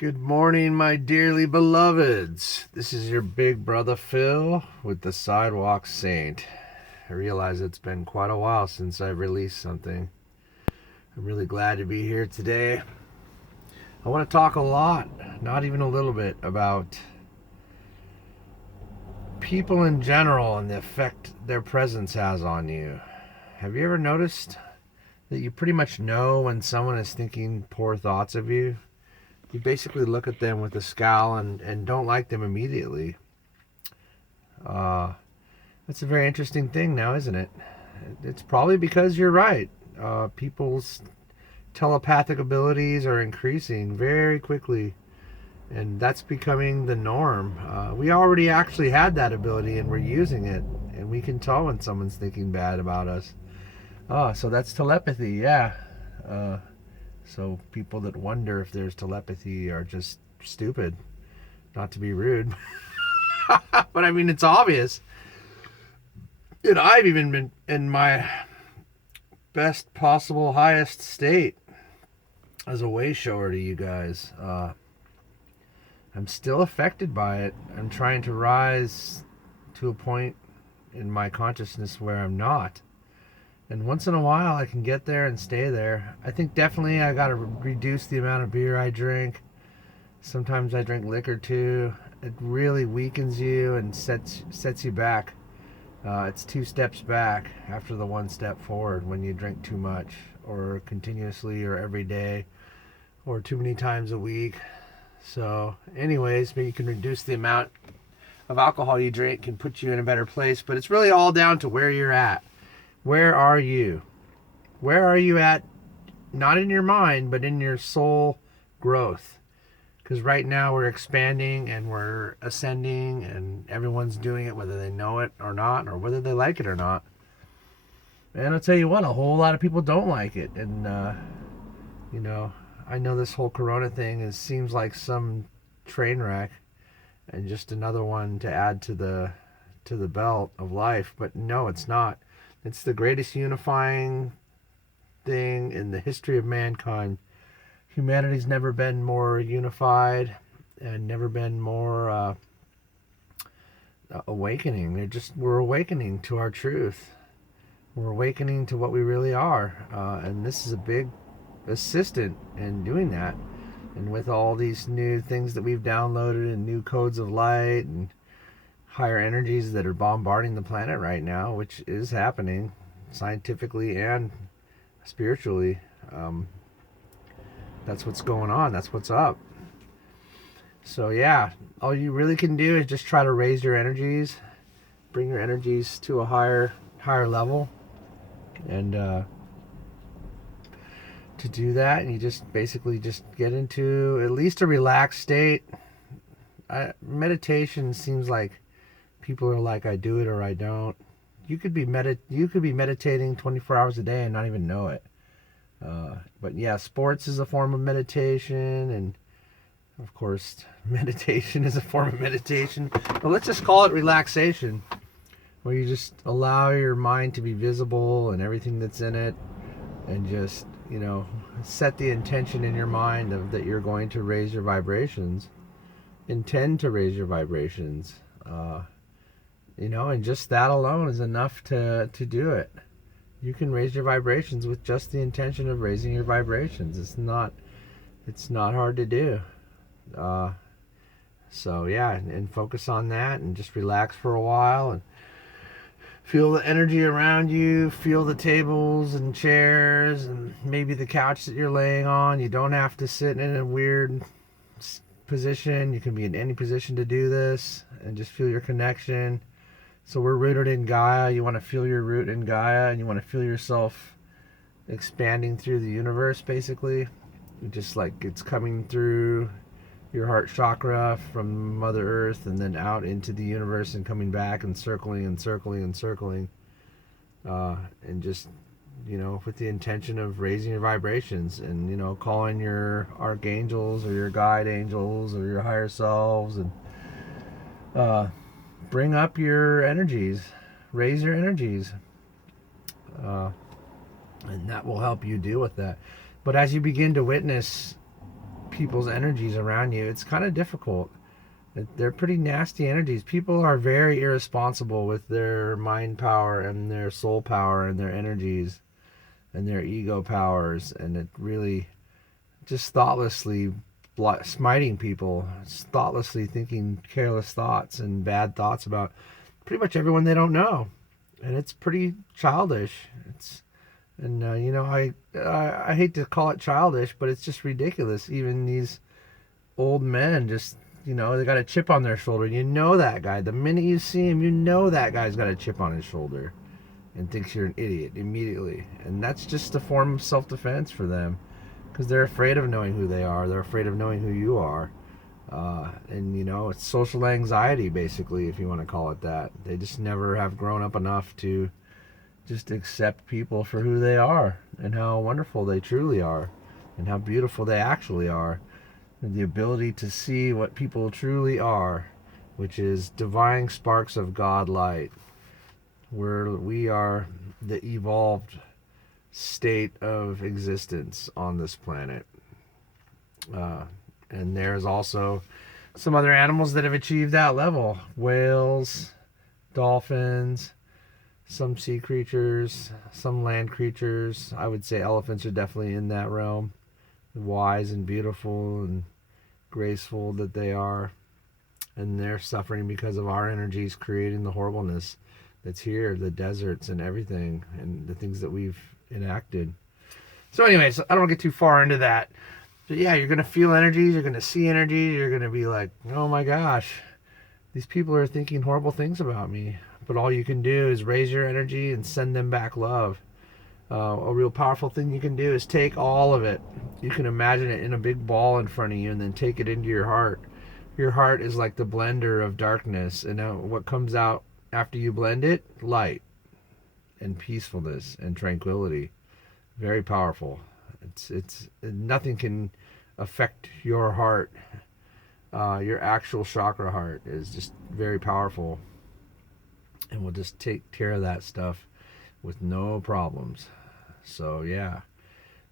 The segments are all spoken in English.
Good morning, my dearly beloveds. This is your big brother Phil with the Sidewalk Saint. I realize it's been quite a while since I've released something. I'm really glad to be here today. I want to talk a lot, not even a little bit, about people in general and the effect their presence has on you. Have you ever noticed that you pretty much know when someone is thinking poor thoughts of you? You basically look at them with a scowl and don't like them immediately. Uh, that's a very interesting thing now, isn't it? It's probably because you're right. People's telepathic abilities are increasing very quickly, and that's becoming the norm. We already actually had that ability, and we're using it, and we can tell when someone's thinking bad about us. Oh, so that's telepathy, yeah. Uh, So people that wonder if there's telepathy are just stupid. Not to be rude, but I mean it's obvious. And I've even been in my best possible, highest state as a way shower to you guys. I'm still affected by it. I'm trying to rise to a point in my consciousness where I'm not. And once in a while, I can get there and stay there. I think definitely I got to reduce the amount of beer I drink. Sometimes I drink liquor too. It really weakens you and sets you back. It's two steps back after the one step forward when you drink too much, or continuously, or every day, or too many times a week. So, anyways, maybe you can reduce the amount of alcohol you drink and put you in a better place. But it's really all down to where you're at. Where are you? Where are you at? Not in your mind, but in your soul growth. Because right now we're expanding and we're ascending, and everyone's doing it whether they know it or not, or whether they like it or not. And I'll tell you what, a whole lot of people don't like it. And, I know this whole corona thing seems like some train wreck and just another one to add to the belt of life. But no, it's not. It's the greatest unifying thing in the history of mankind. Humanity's never been more unified and never been more awakening. We're awakening to our truth. We're awakening to what we really are. And this is a big assistant in doing that. And with all these new things that we've downloaded and new codes of light and higher energies that are bombarding the planet right now, which is happening scientifically and spiritually. That's what's going on. That's what's up. So yeah, all you really can do is just try to raise your energies, bring your energies to a higher level, and to do that, and you just basically just get into at least a relaxed state. Meditation seems like people are like, I do it or I don't. You could be meditating 24 hours a day and not even know it. But yeah, sports is a form of meditation, and of course, meditation is a form of meditation. But let's just call it relaxation, where you just allow your mind to be visible and everything that's in it, and just, set the intention in your mind that you're going to raise your vibrations. Intend to raise your vibrations. And just that alone is enough to do it. You can raise your vibrations with just the intention of raising your vibrations. It's not hard to do. So yeah, and focus on that and just relax for a while and feel the energy around you, feel the tables and chairs and maybe the couch that you're laying on. You don't have to sit in a weird position. You can be in any position to do this and just feel your connection. So we're rooted in Gaia. You want to feel your root in Gaia, and you want to feel yourself expanding through the universe, basically. Just like it's coming through your heart chakra from Mother Earth and then out into the universe and coming back and circling and circling and circling. And just, with the intention of raising your vibrations and, calling your archangels or your guide angels or your higher selves and bring up your energies, raise your energies, and that will help you deal with that. But as you begin to witness people's energies around you, it's kind of difficult. They're pretty nasty energies. People are very irresponsible with their mind power and their soul power and their energies and their ego powers, and it really just thoughtlessly smiting people, thoughtlessly thinking careless thoughts and bad thoughts about pretty much everyone they don't know, and it's pretty childish. You know, I hate to call it childish, but it's just ridiculous. Even these old men, just, you know, they got a chip on their shoulder. You know that guy. The minute you see him, you know that guy's got a chip on his shoulder and thinks you're an idiot immediately. And that's just a form of self-defense for them, because they're afraid of knowing who they are. They're afraid of knowing who you are. And, you know, it's social anxiety, basically, if you want to call it that. They just never have grown up enough to just accept people for who they are and how wonderful they truly are and how beautiful they actually are. And the ability to see what people truly are, which is divine sparks of God light, where we are the evolved state of existence on this planet. And there's also some other animals that have achieved that level. Whales, dolphins, some sea creatures, some land creatures. I would say elephants are definitely in that realm. Wise and beautiful and graceful that they are. And they're suffering because of our energies creating the horribleness that's here, the deserts and everything, and the things that we've enacted. So anyways, I don't want to get too far into that. But yeah, you're going to feel energies, you're going to see energies, you're going to be like, oh my gosh, these people are thinking horrible things about me. But all you can do is raise your energy and send them back love. A real powerful thing you can do is take all of it. You can imagine it in a big ball in front of you and then take it into your heart. Your heart is like the blender of darkness, and what comes out after you blend it? Light and peacefulness and tranquility. Very powerful. It's nothing can affect your heart. Your actual chakra heart is just very powerful, and will just take care of that stuff with no problems. So yeah,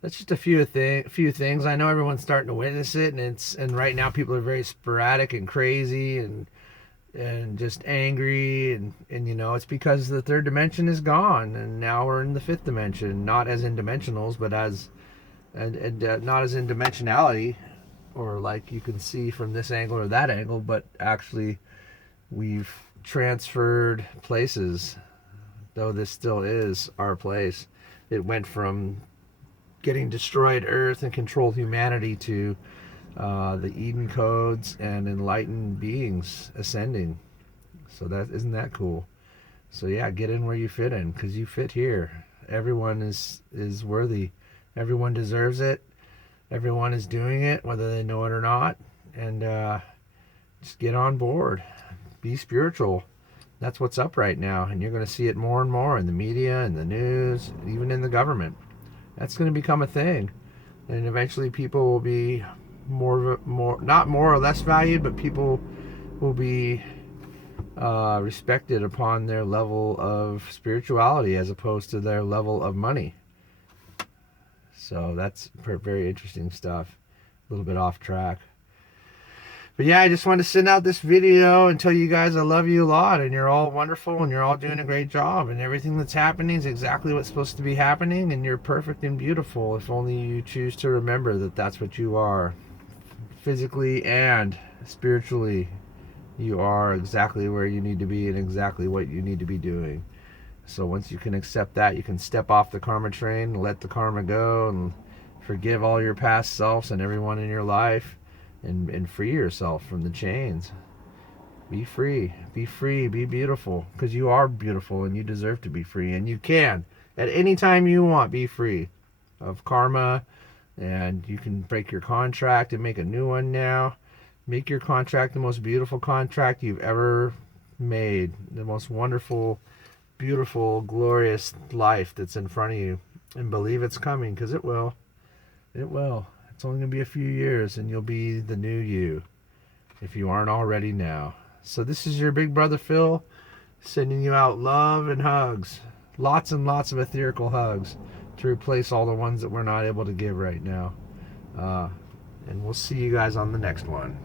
that's just a few things. I know everyone's starting to witness it, and right now people are very sporadic and crazy and just angry, and you know, it's because the third dimension is gone, and now we're in the fifth dimension, not as in dimensionals, but as not as in dimensionality, or like you can see from this angle or that angle, but actually we've transferred places, though this still is our place. It went from getting destroyed Earth and controlled humanity to the Eden codes and enlightened beings ascending. So that, isn't that cool? So yeah, get in where you fit in, because you fit here. Everyone is worthy. Everyone deserves it. Everyone is doing it, whether they know it or not. And just get on board. Be spiritual. That's what's up right now, and you're going to see it more and more in the media, in the news, even in the government. That's going to become a thing, and eventually people will be more not more or less valued, but people will be respected upon their level of spirituality as opposed to their level of money. So that's very interesting stuff. A little bit off track. But yeah, I just wanted to send out this video and tell you guys I love you a lot, and you're all wonderful, and you're all doing a great job, and everything that's happening is exactly what's supposed to be happening, and you're perfect and beautiful if only you choose to remember that that's what you are. Physically and spiritually, you are exactly where you need to be and exactly what you need to be doing. So once you can accept that, you can step off the karma train, let the karma go, and forgive all your past selves and everyone in your life. And free yourself from the chains. Be free, be beautiful, because you are beautiful and you deserve to be free, and you can at any time you want be free of karma, and you can break your contract and make a new one now. Make your contract the most beautiful contract you've ever made, the most wonderful, beautiful, glorious life that's in front of you, and believe it's coming, because it will. It's only going to be a few years, and you'll be the new you, if you aren't already now. So this is your big brother Phil, sending you out love and hugs. Lots and lots of etherical hugs to replace all the ones that we're not able to give right now. And we'll see you guys on the next one.